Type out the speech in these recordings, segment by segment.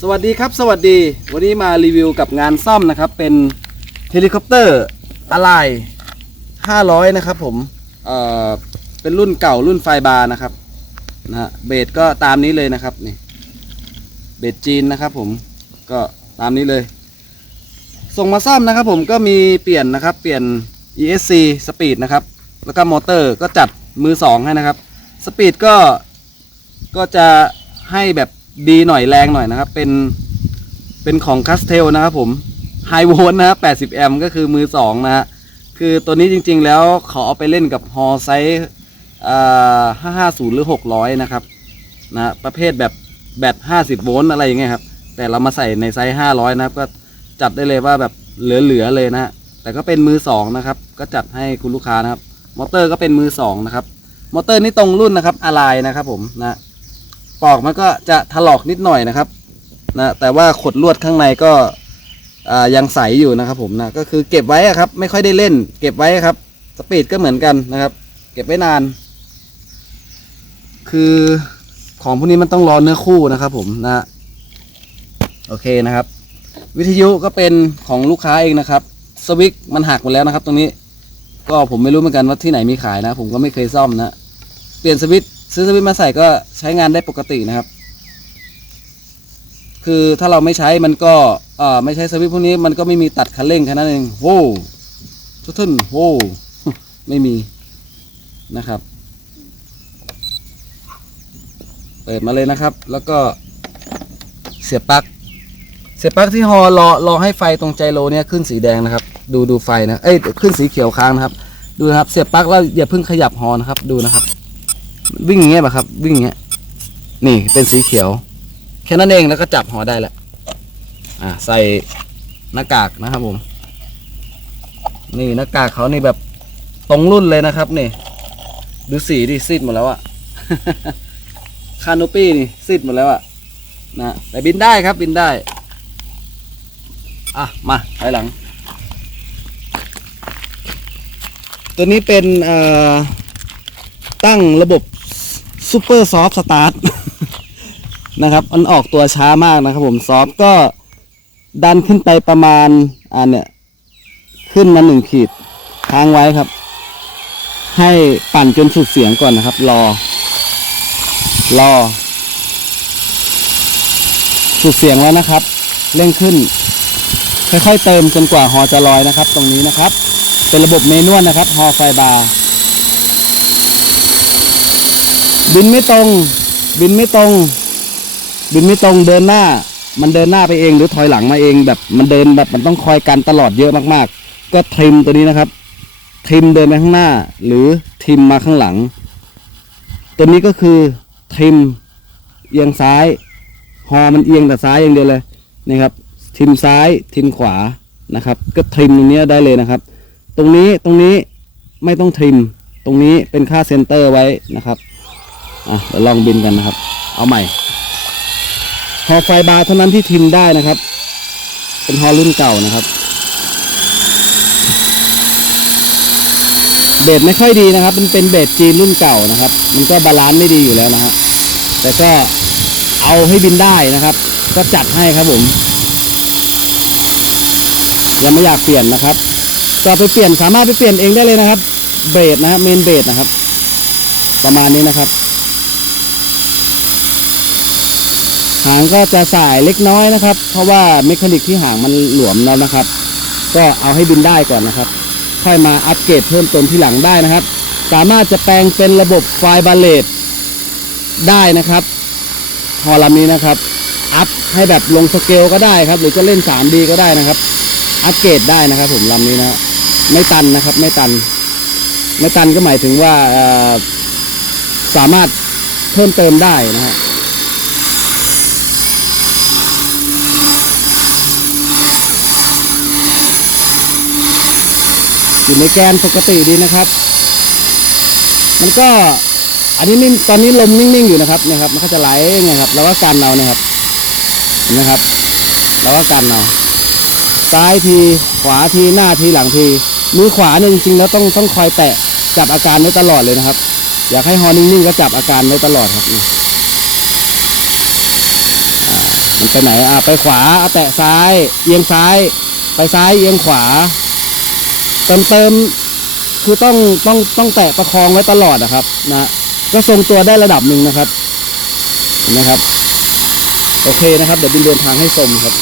สวัสดีครับ สวัสดี วันนี้มารีวิวกับงานซ่อมนะครับ เป็นเฮลิคอปเตอร์อะไร500 นะครับผม เอ่อ เป็นรุ่นเก่ารุ่นไฟบาร์นะครับ นะฮะ เบสก็ตามนี้เลยนะครับนี่ เบสจีนนะครับผม ก็ตามนี้เลย ส่งมาซ่อมนะครับผมก็มีเปลี่ยนนะครับ เปลี่ยน ESC Speed นะครับ แล้วก็มอเตอร์ก็จัดมือสองให้นะครับ สปีดก็ ก็จะให้แบบ ดีหน่อยแรงหน่อยนะครับ เป็นเป็นของคัสเทลนะครับผมไฮโวลต์นะครับ80 แอมป์ก็คือมือสองนะฮะคือตัวนี้จริงๆแล้วเขาเอาไปเล่นกับฮอไซส์อ่า550 หรือ 600 นะครับนะฮะประเภทแบบแบต50 โวลต์อะไรอย่างเงี้ยครับ แต่เรามาใส่ในไซส์ 500 นะครับ ก็จัดได้เลยว่าแบบเหลือๆเลยนะฮะแต่ก็เป็นมือสองนะครับ ก็จัดให้คุณลูกค้านะครับ มอเตอร์ก็เป็นมือสองนะครับ มอเตอร์นี่ตรงรุ่นนะครับอะไลนะครับผมนะ ปอกมันก็จะถลอกนิดหน่อยนะครับนะแต่ว่าขดลวดข้างในก็อ่ายังใสอยู่นะครับ ผมนะก็คือเก็บไว้ครับ ไม่ค่อยได้เล่น เก็บไว้ครับ สปีดก็เหมือนกันนะครับ เก็บไว้นาน คือของพวกนี้มันต้องรอเนื้อคู่นะครับ ผมนะโอเคนะครับ วิทยุก็เป็นของลูกค้าเองนะครับสวิกมันหักหมดแล้วนะครับ ตรงนี้ ก็ผมไม่รู้เหมือนกันว่าที่ไหนมีขายนะ ผมก็ไม่เคยซ่อมนะเปลี่ยนสวิต ซื้อสวิตมาใส่ก็ใช้งานได้ปกตินะครับ คือถ้าเราไม่ใช้มันก็เอ่อไม่ใช้สวิตพวกนี้มันก็ไม่มีตัดคันเร่งแค่นั้นเองโว้ทุกท่านโว้ไม่มีนะครับ เปิดมาเลยนะครับ แล้วก็เสียบปลั๊กเสียบปลั๊กที่ฮอรอรอให้ไฟตรงใจโลเนี่ยขึ้นสีแดงนะครับ ดูดูไฟนะเอ้ยขึ้นสีเขียวค้างนะครับ ดูนะครับ เสียบปลั๊กแล้วอย่าเพิ่งขยับฮอนะครับ ดูนะครับ วิ่งอย่างเงี้ยป่ะครับ วิ่งอย่างเงี้ย นี่เป็นสีเขียว แค่นั้นเองแล้วก็จับฮอได้แล้วอ่าใส่หน้ากากนะครับผม นี่หน้ากากเขานี่แบบตรงรุ่นเลยนะครับนี่ดูสีดิซีดหมดแล้วอะคาโนปี้นี่ซีดหมดแล้วอะนะแต่บินได้ครับบินได้อะมาถอยหลัง ตัวนี้เป็นเอ่อตั้งระบบ ซูเปอร์ซอฟต์สตาร์ทนะครับมันออกตัวช้ามากนะครับผมซอฟต์ก็ดันขึ้นไปประมาณอ่าเนี่ยขึ้นมาหนึ่งขีดค้างไว้ครับ ให้ปั่นจนสุดเสียงก่อนนะครับ รอ รอ สุดเสียงแล้วนะครับ เร่งขึ้น ค่อยๆเติมจนกว่าฮอจะลอยนะครับ ตรงนี้นะครับ เป็นระบบเมนวลนะครับฮอไฟบาร์ บินไม่ตรง บินไม่ตรง บินไม่ตรงเดินหน้า มันเดินหน้าไปเองหรือถอยหลังมาเองแบบมันเดินแบบมันต้องคอยกันตลอดเยอะมากๆ ก็ทริมตัวนี้นะครับ ทริมเดินไปข้างหน้า หรือทริมมาข้างหลัง ตัวนี้ก็คือทริมเอียงซ้ายฮอมันเอียงแต่ซ้ายอย่างเดียวเลยนะครับทิมซ้ายทิมขวานะครับ ก็ทิมตรงนี้ได้เลยนะครับ ตรงนี้ตรงนี้ไม่ต้องทิม ตรงนี้เป็นค่าเซนเตอร์ไว้นะครับ อะเดี๋ยวลองบินกันนะครับ เอาใหม่ฮอไฟบาร์เท่านั้นที่ทิมได้นะครับ เป็นฮอรุ่นเก่านะครับเบสไม่ค่อยดีนะครับ มันเป็นเบสจีนรุ่นเก่านะครับ มันก็บาลานซ์ไม่ดีอยู่แล้วนะฮะแต่ก็เอาให้บินได้นะครับ ก็จัดให้ครับผม ยังไม่อยากเปลี่ยนนะครับ ก็ไปเปลี่ยนสามารถไปเปลี่ยนเองได้เลยนะครับ เบสนะครับเมนเบสนะครับ ประมาณนี้นะครับ หางก็จะสายเล็กน้อยนะครับ เพราะว่าเมคานิกที่หางมันหลวมแล้วนะครับ ก็เอาให้บินได้ก่อนนะครับ ค่อยมาอัปเกรดเพิ่มเติมที่หลังได้นะครับ สามารถจะแปลงเป็นระบบไฟบาเลตได้นะครับฮอลำนี้นะครับ อัพให้แบบลงสเกลก็ได้ครับ หรือจะเล่น 3D ก็ได้นะครับ อัปเกรดได้นะครับ ผมลำนี้นะไม่ตันนะครับ ไม่ตัน ไม่ตันก็หมายถึงว่าสามารถเพิ่มเติมได้นะฮะ อยู่ในแกนปกติดีนะครับ มันก็ อันนี้นิ่งตอนนี้ลมนิ่งๆอยู่นะครับนะครับ มันก็จะไหลไงครับแล้วก็กันเอานะครับนไหมครับแล้วก็กันเอาซ้ายทีขวาทีหน้าทีหลังทีมือขวาเนี่ยจริงๆแล้วต้องต้องคอยแตะจับอาการไว้ตลอดเลยนะครับ อยากให้ฮอนิ่งๆก็จับอาการไว้ตลอดครับนี่อ่าไปไหนอะไปขวาแตะซ้าย เอียงซ้าย ไปซ้ายเอียงขวา เติมเติมคือต้องต้องต้องแตะประคองไว้ตลอดนะครับนะก็ทรงตัวได้ระดับหนึ่งนะครับเห็นไหมครับ โอเคนะครับ เดี๋ยวบินเดินทางให้ชมครับ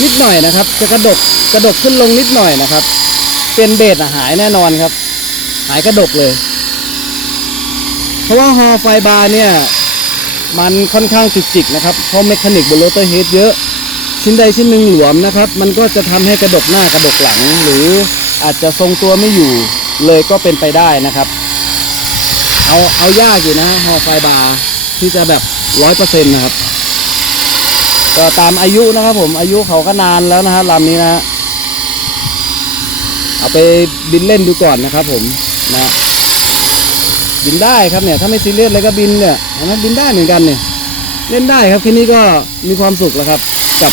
นิดหน่อยนะครับ จะกระดกกระดกขึ้นลงนิดหน่อยนะครับ เป็นเบสอะหายแน่นอนครับ หายกระดกเลย เพราะว่าฮอไฟบาร์เนี่ยมันค่อนข้างจุกจิกนะครับเพราะเมคานิกบนโรเตอร์เฮดเยอะ ชิ้นใดชิ้นหนึ่งหลวมนะครับ มันก็จะทำให้กระดกหน้ากระดกหลัง หรืออาจจะทรงตัวไม่อยู่เลยก็เป็นไปได้นะครับ เอาเอายากอยู่นะฮอไฟบาร์ที่จะแบบร้อยเปอร์เซ็นต์นะครับ ก็ตามอายุนะครับผมอายุเขาก็นานแล้วนะฮะลำนี้นะ เอาไปบินเล่นดูก่อนนะครับผมนะบินได้ครับเนี่ย ถ้าไม่ซีเรียสเลยก็บินเนี่ยนะบินได้เหมือนกันเนี่ยเล่นได้ครับที่นี้ก็มีความสุขแล้วครับ กับ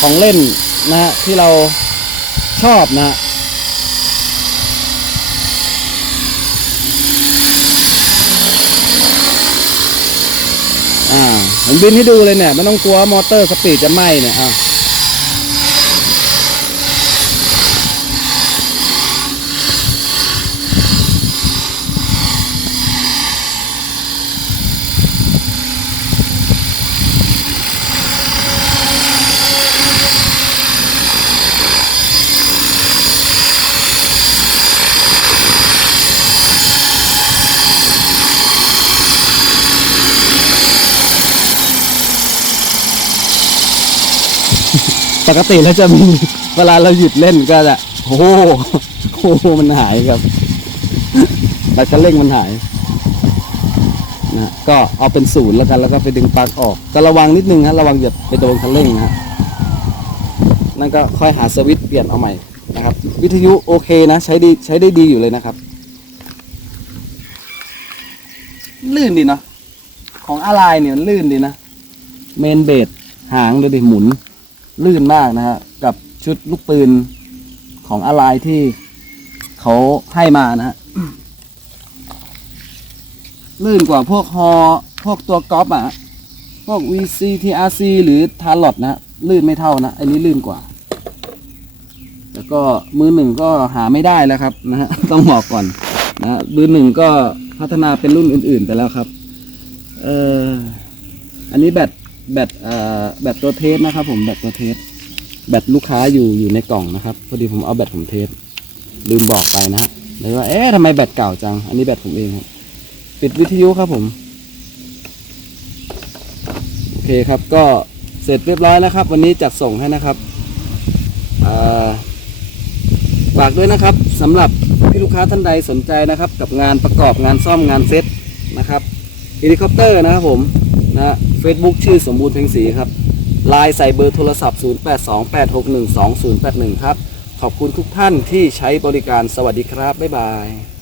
ของเล่นนะฮะที่เราชอบนะฮะ อ่าผมบินให้ดูเลยเนี่ยไม่ต้องกลัวว่ามอเตอร์สปีดจะไหม้เนี่ยอ่า ปกติแล้วจะมีเวลาเราหยุดเล่นก็จะโอ้โหโอ้โหมันหายครับแต่คันเร่งมันหายนะก็เอาเป็นศูนย์แล้วกันแล้วก็ไปดึงปลั๊กออกก็ระวังนิดนึงฮะระวังอย่าไปโดนคันเร่งนะฮะนั่นก็ค่อยหาสวิตช์เปลี่ยนเอาใหม่นะครับ วิทยุโอเคนะใช้ดีใช้ได้ดีอยู่เลยนะครับ ลื่นดีเนาะของอะไรเนี่ยลื่นดีนะเมนเบดหางดูดิหมุน ลื่นมากนะฮะกับชุดลูกปืนของอะไรที่เขาให้มานะฮะลื่นกว่าพวกฮอพวกตัวกอล์ฟอะพวก VC TRC หรือทาร์ลอตนะลื่นไม่เท่านะ อันนี้ลื่นกว่า แล้วก็มือหนึ่งก็หาไม่ได้แล้วครับนะฮะต้องบอกก่อนนะมือหนึ่งก็พัฒนาเป็นรุ่นอื่น ๆ ไปแล้วครับ เอออันนี้แบต แบตเอ่อแบตตัวเทสนะครับ ผมแบตตัวเทสแบตลูกค้าอยู่อยู่ในกล่องนะครับพอดีผมเอาแบตผมเทสลืมบอกไปนะฮะเลยว่าเอ๊ะทำไมแบตเก่าจัง อันนี้แบตผมเองครับปิดวิทยุครับผมโอเคครับก็เสร็จเรียบร้อยแล้วครับ วันนี้จัดส่งให้นะครับฝากด้วยนะครับสำหรับพี่ลูกค้าท่านใดสนใจนะครับ กับงานประกอบงานซ่อมงานเซ็ตนะครับเฮลิคอปเตอร์นะครับผม นะเฟซบุ๊กชื่อสมบูรณ์เพ็งศรีครับไลน์ใส่เบอร์โทรศัพท์ 0828612081 ครับ ขอบคุณทุกท่านที่ใช้บริการสวัสดีครับ บ๊ายบาย